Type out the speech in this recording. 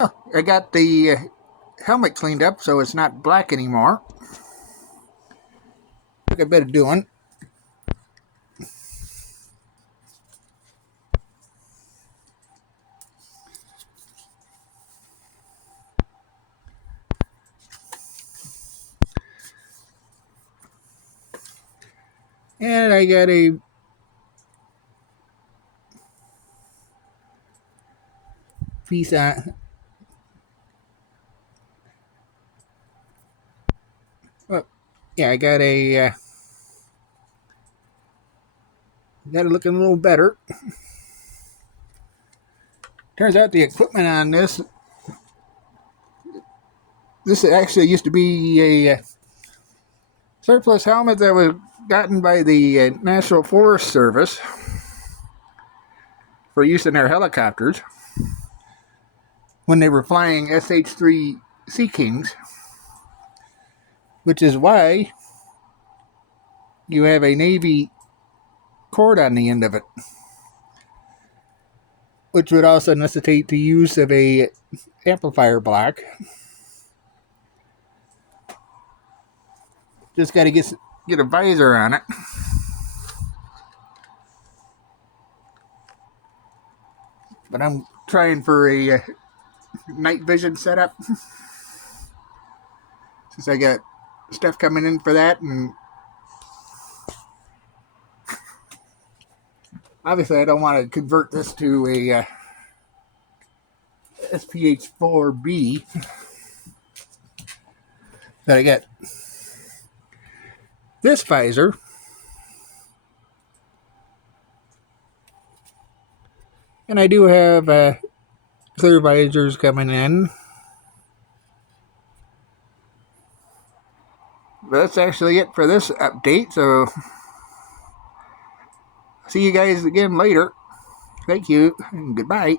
I got the helmet cleaned up so it's not black anymore. Took a bit of doing. And I got a piece on. Oh, yeah, I got a. Got it looking a little better. Turns out the equipment on this. This actually used to be a surplus helmet that was gotten by the National Forest Service for use in their helicopters when they were flying SH-3 Sea Kings, which is why you have a Navy cord on the end of it, which would also necessitate the use of a amplifier block. Just got to get a visor on it. But I'm trying for a night vision setup since I got stuff coming in for that, and obviously I don't want to convert this to a SPH-4B. But I got this visor, and I do have clear visors coming in. But that's actually it for this update, so see you guys again later. Thank you, and goodbye.